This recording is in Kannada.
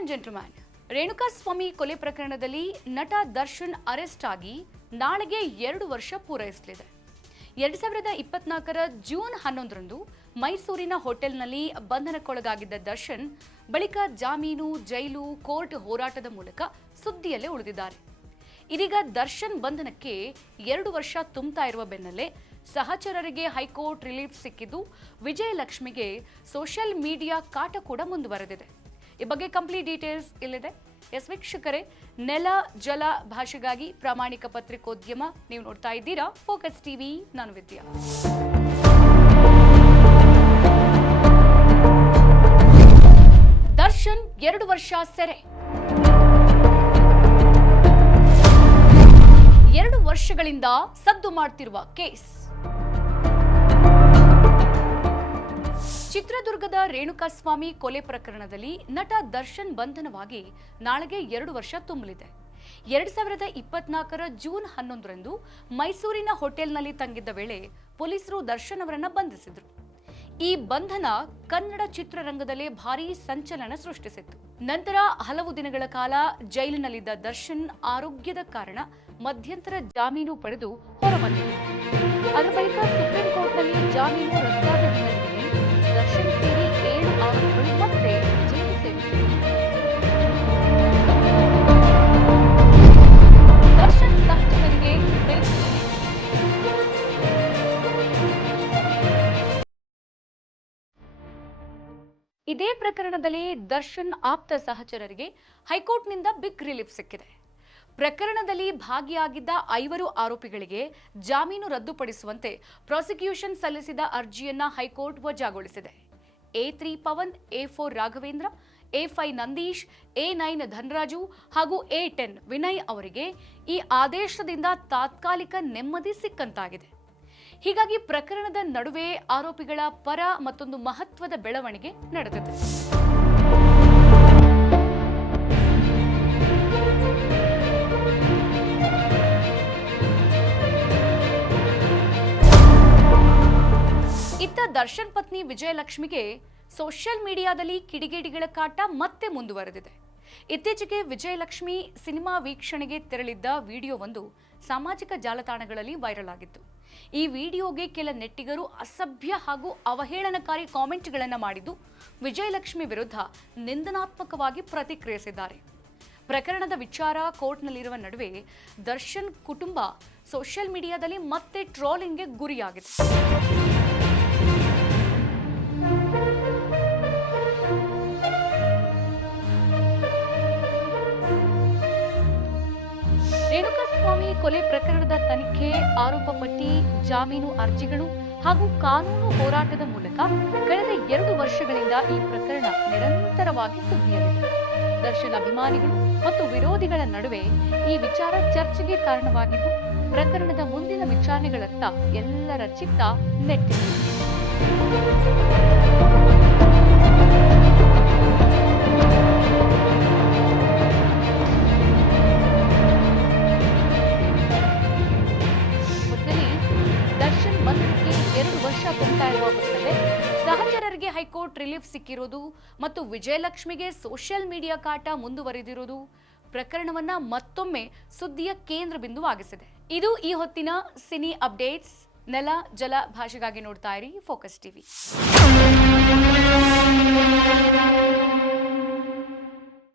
ಅಂಡ್ ಜೆಂಟಲ್ಮ್ಯಾನ್, ರೇಣುಕಾಸ್ವಾಮಿ ಕೊಲೆ ಪ್ರಕರಣದಲ್ಲಿ ನಟ ದರ್ಶನ್ ಅರೆಸ್ಟ್ ಆಗಿ ನಾಳೆಗೆ 2 ವರ್ಷ ಪೂರೈಸಲಿದೆ. 2024ರ ಜೂನ್ 11ರಂದು ಮೈಸೂರಿನ ಹೋಟೆಲ್ನಲ್ಲಿ ಬಂಧನಕ್ಕೊಳಗಾಗಿದ್ದ ದರ್ಶನ್ ಬಳಿಕ ಜಾಮೀನು, ಜೈಲು, ಕೋರ್ಟ್ ಹೋರಾಟದ ಮೂಲಕ ಸುದ್ದಿಯಲ್ಲೇ ಉಳಿದಿದ್ದಾರೆ. ಇದೀಗ ದರ್ಶನ್ ಬಂಧನಕ್ಕೆ 2 ವರ್ಷ ತುಂಬುತ್ತಾ ಇರುವ ಬೆನ್ನಲ್ಲೇ ಸಹಚರರಿಗೆ ಹೈಕೋರ್ಟ್ ರಿಲೀಫ್ ಸಿಕ್ಕಿದ್ದು, ವಿಜಯಲಕ್ಷ್ಮಿಗೆ ಸೋಷಿಯಲ್ ಮೀಡಿಯಾ ಕಾಟ ಕೂಡ ಮುಂದುವರೆದಿದೆ. ಈ ಬಗ್ಗೆ ಕಂಪ್ಲೀಟ್ ಡೀಟೇಲ್ಸ್ ಇಲ್ಲಿದೆ. ವೀಕ್ಷಕರೇ, ನೆಲ ಜಲ ಭಾಷೆಗಾಗಿ ಪ್ರಾಮಾಣಿಕ ಪತ್ರಿಕೋದ್ಯಮ ನೀವು ನೋಡ್ತಾ ಇದ್ದೀರಾ ಫೋಕಸ್ ಟಿವಿ. ನಾನು ವಿದ್ಯಾ. ದರ್ಶನ್ 2 ವರ್ಷ ಸೆರೆ. 2 ವರ್ಷಗಳಿಂದ ಸದ್ದು ಮಾಡ್ತಿರುವ ಕೇಸ್. ಚಿತ್ರದುರ್ಗದ ರೇಣುಕಾಸ್ವಾಮಿ ಕೊಲೆ ಪ್ರಕರಣದಲ್ಲಿ ನಟ ದರ್ಶನ್ ಬಂಧನವಾಗಿ ನಾಳೆಗೆ 2 ವರ್ಷ ತುಂಬಲಿದೆ. 2024ರ ಜೂನ್ 11ರಂದು ಮೈಸೂರಿನ ಹೋಟೆಲ್ನಲ್ಲಿ ತಂಗಿದ್ದ ವೇಳೆ ಪೊಲೀಸರು ದರ್ಶನ್ ಅವರನ್ನ ಬಂಧಿಸಿದ್ರು. ಈ ಬಂಧನ ಕನ್ನಡ ಚಿತ್ರರಂಗದಲ್ಲೇ ಭಾರೀ ಸಂಚಲನ ಸೃಷ್ಟಿಸಿತ್ತು. ನಂತರ ಹಲವು ದಿನಗಳ ಕಾಲ ಜೈಲಿನಲ್ಲಿದ್ದ ದರ್ಶನ್ ಆರೋಗ್ಯದ ಕಾರಣ ಮಧ್ಯಂತರ ಜಾಮೀನು ಪಡೆದು ಹೊರಬಂದಿದ್ದರು. ಅದರ ಬಳಿಕ ಸುಪ್ರೀಂ ಕೋರ್ಟ್ನಲ್ಲಿ ಜಾಮೀನು ರದ್ದಾದ ಹಿನ್ನೆಲೆಯಲ್ಲಿ ದರ್ಶನ್ ಸೇರಿ 7 ಆರೋಪಿಗಳು ಮತ್ತೆ ಜೈಲು ಸೇರಿದರು. ದರ್ಶನ್ ಸಹಚರರಿಗೆ ಇದೇ ಪ್ರಕರಣದಲ್ಲಿ ದರ್ಶನ್ ಆಪ್ತ ಸಹಚರರಿಗೆ ಹೈಕೋರ್ಟ್ನಿಂದ ಬಿಗ್ ರಿಲೀಫ್ ಸಿಕ್ಕಿದೆ. ಪ್ರಕರಣದಲ್ಲಿ ಭಾಗಿಯಾಗಿದ್ದ 5 ಆರೋಪಿಗಳಿಗೆ ಜಾಮೀನು ರದ್ದುಪಡಿಸುವಂತೆ ಪ್ರಾಸಿಕ್ಯೂಷನ್ ಸಲ್ಲಿಸಿದ ಅರ್ಜಿಯನ್ನ ಹೈಕೋರ್ಟ್ ವಜಾಗೊಳಿಸಿದೆ. A3 Pavan, A4 Raghavendra, A5 Nandish, A9 Dhanaraju ಹಾಗೂ A10 ವಿನಯ್ ಅವರಿಗೆ ಈ ಆದೇಶದಿಂದ ತಾತ್ಕಾಲಿಕ ನೆಮ್ಮದಿ ಸಿಕ್ಕಂತಾಗಿದೆ. ಹೀಗಾಗಿ ಪ್ರಕರಣದ ನಡುವೆ ಆರೋಪಿಗಳ ಪರ ಮತ್ತೊಂದು ಮಹತ್ವದ ಬೆಳವಣಿಗೆ ನಡೆದಿದೆ. ಇತ್ತ ದರ್ಶನ್ ಪತ್ನಿ ವಿಜಯಲಕ್ಷ್ಮಿಗೆ ಸೋಷಿಯಲ್ ಮೀಡಿಯಾದಲ್ಲಿ ಕಿಡಿಗೇಡಿಗಳ ಕಾಟ ಮತ್ತೆ ಮುಂದುವರೆದಿದೆ. ಇತ್ತೀಚೆಗೆ ವಿಜಯಲಕ್ಷ್ಮಿ ಸಿನಿಮಾ ವೀಕ್ಷಣೆಗೆ ತೆರಳಿದ್ದ ವಿಡಿಯೋವೊಂದು ಸಾಮಾಜಿಕ ಜಾಲತಾಣಗಳಲ್ಲಿ ವೈರಲ್ ಆಗಿತ್ತು. ಈ ವಿಡಿಯೋಗೆ ಕೆಲ ನೆಟ್ಟಿಗರು ಅಸಭ್ಯ ಹಾಗೂ ಅವಹೇಳನಕಾರಿ ಕಾಮೆಂಟ್ಗಳನ್ನು ಮಾಡಿದ್ದು, ವಿಜಯಲಕ್ಷ್ಮಿ ವಿರುದ್ಧ ನಿಂದನಾತ್ಮಕವಾಗಿ ಪ್ರತಿಕ್ರಿಯಿಸಿದ್ದಾರೆ. ಪ್ರಕರಣದ ವಿಚಾರ ಕೋರ್ಟ್ನಲ್ಲಿರುವ ನಡುವೆ ದರ್ಶನ್ ಕುಟುಂಬ ಸೋಷಿಯಲ್ ಮೀಡಿಯಾದಲ್ಲಿ ಮತ್ತೆ ಟ್ರೋಲಿಂಗ್ಗೆ ಗುರಿಯಾಗಿದೆ. ರೇಣುಕಾಸ್ವಾಮಿ ಕೊಲೆ ಪ್ರಕರಣದ ತನಿಖೆ, ಆರೋಪ ಪಟ್ಟಿ, ಜಾಮೀನು ಅರ್ಜಿಗಳು ಹಾಗೂ ಕಾನೂನು ಹೋರಾಟದ ಮೂಲಕ ಕಳೆದ 2 ವರ್ಷಗಳಿಂದ ಈ ಪ್ರಕರಣ ನಿರಂತರವಾಗಿ ಸುದ್ದಿಯಲ್ಲಿದೆ. ದರ್ಶನ್ ಅಭಿಮಾನಿಗಳು ಮತ್ತು ವಿರೋಧಿಗಳ ನಡುವೆ ಈ ವಿಚಾರ ಚರ್ಚೆಗೆ ಕಾರಣವಾಗಿದ್ದು, ಪ್ರಕರಣದ ಮುಂದಿನ ವಿಚಾರಣೆಗಳತ್ತ ಎಲ್ಲರ ಚಿತ್ತ ನೆಟ್ಟಿದೆ. ಬಂಧನಕ್ಕೆ 2 ವರ್ಷ ತುಂಬುತ್ತಾ ಇರುವ ಹೊತ್ತಲ್ಲೇ ಸಹಚರರಿಗೆ ಹೈಕೋರ್ಟ್ ರಿಲೀಫ್ ಸಿಕ್ಕಿರೋದು ಮತ್ತು ವಿಜಯಲಕ್ಷ್ಮಿಗೆ ಸೋಷಿಯಲ್ ಮೀಡಿಯಾ ಕಾಟ ಮುಂದುವರೆದಿರುವುದು ಪ್ರಕರಣವನ್ನ ಮತ್ತೊಮ್ಮೆ ಸುದ್ದಿಯ ಕೇಂದ್ರ ಬಿಂದುವಾಗಿಸಿದೆ. ಇದು ಈ ಹೊತ್ತಿನ ಸಿನಿ ಅಪ್ಡೇಟ್ಸ್. ನೆಲ ಜಲ ಭಾಷೆಗಾಗಿ ನೋಡ್ತಾ ಇರಿ ಫೋಕಸ್ ಟಿವಿ.